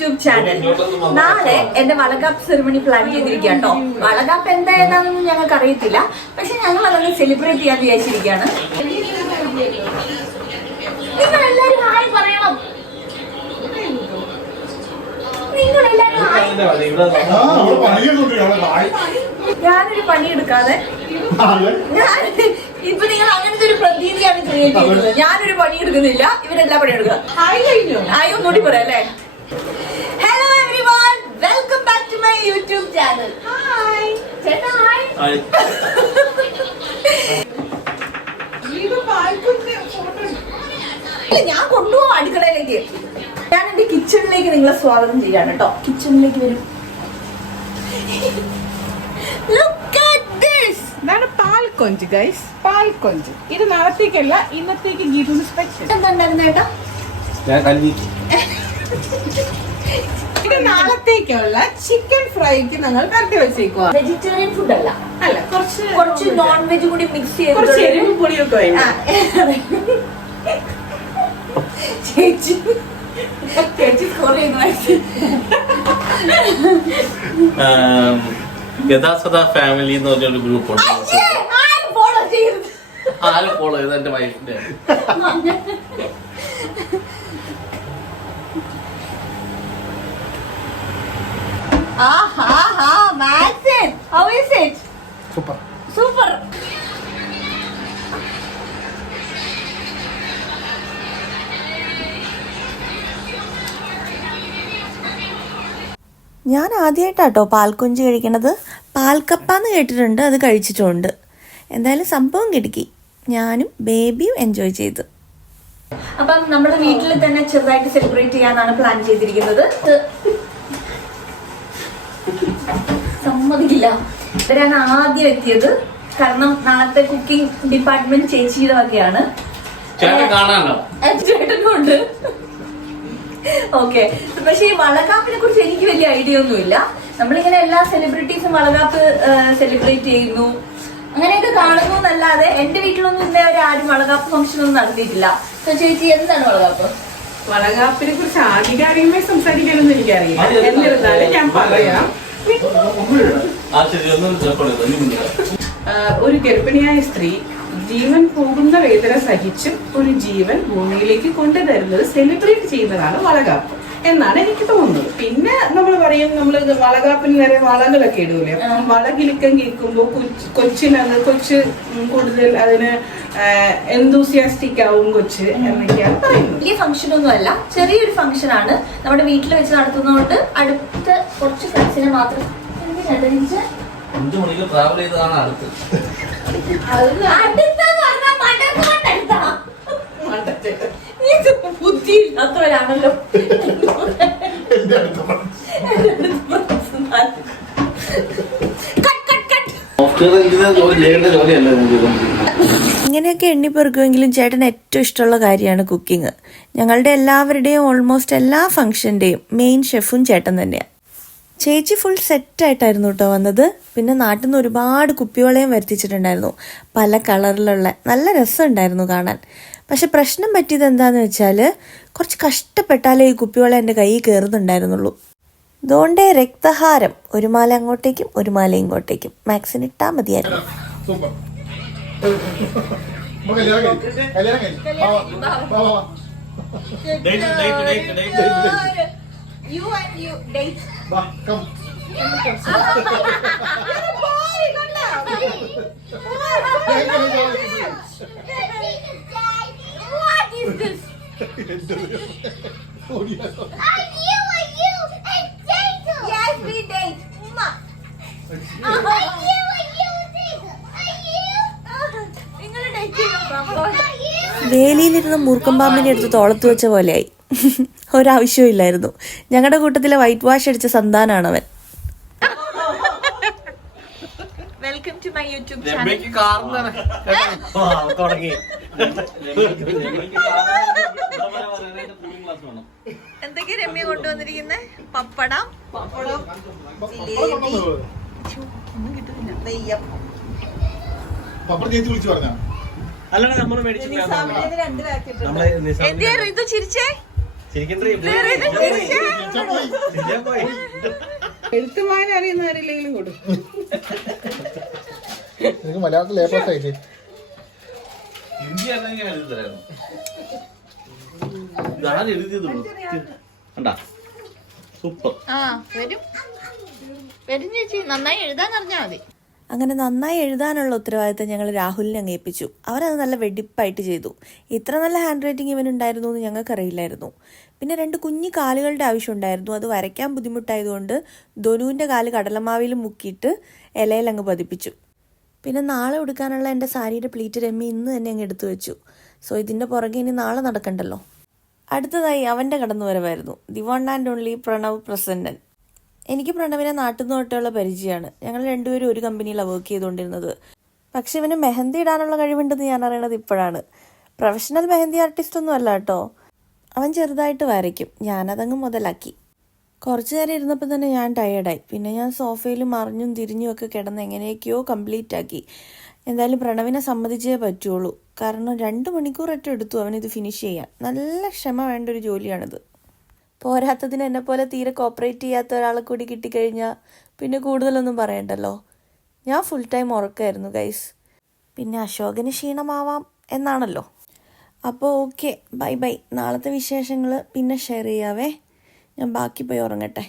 YouTube channel. നാളെ എന്റെ Valakappu ceremony plan ചെയ്തിരിക്കുക കേട്ടോ. വളകാപ്പ് എന്താണെന്നൊന്നും ഞങ്ങൾക്ക് അറിയത്തില്ല, പക്ഷെ ഞങ്ങൾ അതൊന്ന് സെലിബ്രേറ്റ് ചെയ്യാൻ വിചാരിച്ചിരിക്കുകയാണ്. നിങ്ങൾ എല്ലാവരും ഹായ് പറയണം. ഞാനൊരു പണിയെടുക്കാതെ ഇപ്പൊ നിങ്ങൾ അങ്ങനത്തെ ഒരു പ്രതീതിയാണ് ക്രിയേറ്റ് ചെയ്യുന്നത്. ഞാനൊരു പണിയെടുക്കുന്നില്ല, ഇവരെല്ലാം പണിയെടുക്കുക. ഹായ് ഒന്നുകൂടി പറയാം അല്ലേ? Hello everyone, welcome back to my YouTube channel. Hi ചേട്ടാ, ഹായ്. ഞാൻ കൊണ്ടുപോവാം അടുക്കളയിലേക്ക്. ഞാൻ എന്റെ കിച്ചണിലേക്ക് നിങ്ങളെ സ്വാഗതം ചെയ്യാണ് കേട്ടോ. കിച്ചണിലേക്ക് വരും. ഇതാണ് പാൽക്കൊഞ്ച് ഗൈസ്, പാൽക്കൊഞ്ച്. ഇത് നാളത്തേക്കല്ല, ഇന്നത്തേക്ക് ഗീതുന് സ്പെഷ്യൽ. എന്താണ്ടായിരുന്നു ചേട്ടാ? ഇത് നാളത്തേക്കുള്ള ചിക്കൻ ഫ്രൈക്ക് ഞങ്ങൾ കറക്റ്റ് വെച്ചേക്കുക. വെജിറ്റേറിയൻ ഫുഡ് അല്ല, അല്ല, കുറച്ച് നോൺ വെജ് കൂടി മിക്സ് ചെയ്ത് കുറച്ച് എരിവും പൊടിയൊക്കെ വേണം. ചേച്ചി സ്കോർ ചെയ്യുന്നു. യഥാസദാ ഫാമിലി എന്ന് പറഞ്ഞൊരു ഗ്രൂപ്പ് ഉണ്ട്. ആരും ഫോളോ ചെയ്ത് എന്റെ വൈഫിന്റെ. How is it? Super. ഞാൻ ആദ്യമായിട്ടാട്ടോ പാൽക്കൊഞ്ച് കഴിക്കണത്. പാൽക്കപ്പാന്ന് കേട്ടിട്ടുണ്ട്, അത് കഴിച്ചിട്ടുണ്ട്. എന്തായാലും സംഭവം കിടക്കി. ഞാനും ബേബിയും എൻജോയ് ചെയ്തു. അപ്പം നമ്മുടെ വീട്ടിൽ തന്നെ ചെറുതായിട്ട് സെലിബ്രേറ്റ് ചെയ്യാനാണ് പ്ലാൻ ചെയ്തിരിക്കുന്നത്. സമ്മതിക്കില്ല, ഇവരാണ് ആദ്യം എത്തിയത്. കാരണം നാളത്തെ കുക്കിംഗ് ഡിപ്പാർട്ട്മെന്റ് ചേച്ചിയുടെ വകയാണ്. ചേട്ടനുണ്ട്. ഓക്കെ, പക്ഷെ ഈ വളകാപ്പിനെ കുറിച്ച് എനിക്ക് വലിയ ഐഡിയ ഒന്നുമില്ല. നമ്മളിങ്ങനെ എല്ലാ സെലിബ്രിറ്റീസും വളകാപ്പ് സെലിബ്രേറ്റ് ചെയ്യുന്നു, അങ്ങനെയൊക്കെ കാണുന്നു എന്നല്ലാതെ എന്റെ വീട്ടിലൊന്നും ഇന്നേ വരെ ആരും വളകാപ്പ് ഫംഗ്ഷൻ ഒന്നും നടത്തിയിട്ടില്ല. ചേച്ചി, എന്താണ് വളകാപ്പ്? വളകാപ്പിനെ കുറിച്ച് ആധികാരികമായി സംസാരിക്കാനൊന്നും എനിക്കറിയില്ല. എന്നിരുന്നാലും ഞാൻ പറയാം. ഒരു ഗർഭിണിയായ സ്ത്രീ ജീവൻ പോകുന്ന വേദന സഹിച്ചും ഒരു ജീവൻ ഭൂമിയിലേക്ക് കൊണ്ടുതരുന്നത് സെലിബ്രേറ്റ് ചെയ്യുന്നതാണ് വളകാപ്പ് എന്നാണ് എനിക്ക് തോന്നുന്നത്. പിന്നെ നമ്മൾ പറയും, നമ്മൾ വളകാപ്പിന് നേരെ വളകളൊക്കെ ഇടൂലേ, വളകിലുക്കം കേൾക്കുമ്പോൾ കൊച്ച് കൂടുതൽ അതിന് എന്തൂസിയാസ്റ്റിക് ആവും കൊച്ച് എന്നൊക്കെയാണ് പറയുന്നത്. വലിയ ഫംഗ്ഷൻ ഒന്നും അല്ല, ചെറിയൊരു ഫംഗ്ഷൻ ആണ്. നമ്മുടെ വീട്ടിൽ വെച്ച് നടത്തുന്നതുകൊണ്ട് അടുത്ത കുറച്ച് ഫ്രണ്ട്സിനെ മാത്രം. 5 മണിക്ക് ട്രാവൽ ചെയ്തതാണ് അടുത്ത്. ബുദ്ധി ഇല്ലാത്തവരാണല്ലോ. ഇങ്ങനെയൊക്കെ എണ്ണിപ്പെറുക്കുമെങ്കിലും ചേട്ടന് ഏറ്റവും ഇഷ്ടമുള്ള കാര്യമാണ് കുക്കിംഗ്. ഞങ്ങളുടെ എല്ലാവരുടെയും ഓൾമോസ്റ്റ് എല്ലാ ഫംഗ്ഷൻ്റെയും മെയിൻ ഷെഫും ചേട്ടൻ തന്നെയാണ്. ചേച്ചി ഫുൾ സെറ്റായിട്ടായിരുന്നു കേട്ടോ വന്നത്. പിന്നെ നാട്ടിൽ നിന്ന് ഒരുപാട് കുപ്പിവളയും വരുത്തിച്ചിട്ടുണ്ടായിരുന്നു, പല കളറിലുള്ള. നല്ല രസമുണ്ടായിരുന്നു കാണാൻ. പക്ഷെ പ്രശ്നം പറ്റിയത് എന്താണെന്ന് വെച്ചാൽ കുറച്ച് കഷ്ടപ്പെട്ടാലേ ഈ കുപ്പിവള എൻ്റെ കയ്യിൽ കയറുന്നുണ്ടായിരുന്നുള്ളൂ. അതുകൊണ്ടേ രക്തഹാരം, ഒരു മാല അങ്ങോട്ടേക്കും ഒരു മാല ഇങ്ങോട്ടേക്കും മാക്സിന് ഇട്ടാൽ മതിയായിരുന്നു. You and you date. Come. What is this? Are you and date? Yes, we date. Are you date? നിങ്ങൾ ഡേറ്റ് ചെയ്യുന്നു. വേലിയിലിരുന്ന് മൂർക്കം പാമ്പിനെ എടുത്ത് തോളത്ത് വെച്ച പോലെയായി. ഒരാവശ്യമില്ലായിരുന്നു. ഞങ്ങളുടെ കൂട്ടത്തിലെ വൈറ്റ് വാഷ് അടിച്ച സന്താനാണവൻ. Welcome to my YouTube channel. എന്തൊക്കെ രമ്യ കൊണ്ടുവന്നിരിക്കുന്നത്? പപ്പടം, ജിലേബി, ഒന്നും കിട്ടുന്നില്ല, നെയ്യപ്പം. അല്ലടാ നമ്മള് മേടിച്ചു. എന്തിയാ ഇത് ചിരിച്ചേ? എഴുത്തുമാരെ അറിയുന്ന ആരെങ്കിലും കൊടുക്കും. നിനക്ക് മലയാളത്തിൽ A+ ആയില്ലേ? ഹിന്ദി അല്ലെങ്കിൽ എഴുതി തരായിരുന്നു. ഇതാരും എഴുതിയതുള്ളൂ. കണ്ടാ സൂപ്പർ. വരും ചേച്ചി, നന്നായി എഴുതാൻ അറിഞ്ഞാൽ മതി. അങ്ങനെ നന്നായി എഴുതാനുള്ള ഉത്തരവാദിത്തം ഞങ്ങൾ രാഹുലിനെ അങ്ങ് ഏൽപ്പിച്ചു. അവരത് നല്ല വെടിപ്പായിട്ട് ചെയ്തു. ഇത്ര നല്ല ഹാൻഡ് റൈറ്റിംഗ് ഇവനുണ്ടായിരുന്നു എന്ന് ഞങ്ങൾക്കറിയില്ലായിരുന്നു. പിന്നെ 2 കുഞ്ഞു കാലുകളുടെ ആവശ്യമുണ്ടായിരുന്നു. അത് വരയ്ക്കാൻ ബുദ്ധിമുട്ടായതുകൊണ്ട് ധനുവിൻ്റെ കാല് കടലമാവിൽ മുക്കിയിട്ട് ഇലയിൽ അങ്ങ് പതിപ്പിച്ചു. പിന്നെ നാളെ ഉടുക്കാനുള്ള എൻ്റെ സാരിയുടെ പ്ലീറ്റ് രമ്മി ഇന്ന് തന്നെ അങ്ങ് എടുത്തു വെച്ചു. സോ ഇതിൻ്റെ പുറകെ ഇനി നാളെ നടക്കണ്ടല്ലോ. അടുത്തതായി അവൻ്റെ കടന്നുവരവായിരുന്നു. The one and only Pranav Prasannan. എനിക്ക് പ്രണവിനെ നാട്ടിൽ നിന്ന് തൊട്ടുള്ള പരിചയമാണ്. ഞങ്ങൾ രണ്ടുപേരും ഒരു കമ്പനിയിലാണ് വർക്ക് ചെയ്തുകൊണ്ടിരുന്നത്. പക്ഷെ ഇവന് മെഹന്തി ഇടാനുള്ള കഴിവുണ്ടെന്ന് ഞാൻ അറിയണത് ഇപ്പോഴാണ്. പ്രൊഫഷണൽ മെഹന്തി ആർട്ടിസ്റ്റ് ഒന്നും അല്ല കേട്ടോ. അവൻ ചെറുതായിട്ട് വരയ്ക്കും. ഞാനതങ്ങ് മുതലാക്കി. കുറച്ചു നേരം ഇരുന്നപ്പോൾ തന്നെ ഞാൻ ടയേർഡായി. പിന്നെ ഞാൻ സോഫയിൽ മറിഞ്ഞും തിരിഞ്ഞും ഒക്കെ കിടന്ന് എങ്ങനെയൊക്കെയോ കംപ്ലീറ്റ് ആക്കി. എന്തായാലും പ്രണവിനെ സമ്മതിച്ചേ പറ്റുള്ളൂ. കാരണം 2 മണിക്കൂറൊക്കെ എടുത്തു അവനിത് ഫിനിഷ് ചെയ്യാൻ. നല്ല ക്ഷമ വേണ്ട ഒരു ജോലിയാണിത്. പോരാത്തതിന് എന്നെപ്പോലെ തീരെ കോപ്പറേറ്റ് ചെയ്യാത്ത ഒരാളെ കൂടി കിട്ടിക്കഴിഞ്ഞാൽ പിന്നെ കൂടുതലൊന്നും പറയണ്ടല്ലോ. ഞാൻ ഫുൾ ടൈം ഉറക്കമായിരുന്നു ഗൈസ്. പിന്നെ അശോകന് ക്ഷീണമാവാം എന്നാണല്ലോ. അപ്പോൾ ഓക്കെ, ബൈ ബൈ. നാളത്തെ വിശേഷങ്ങൾ പിന്നെ ഷെയർ ചെയ്യാവേ. ഞാൻ ബാക്കി പോയി ഉറങ്ങട്ടെ.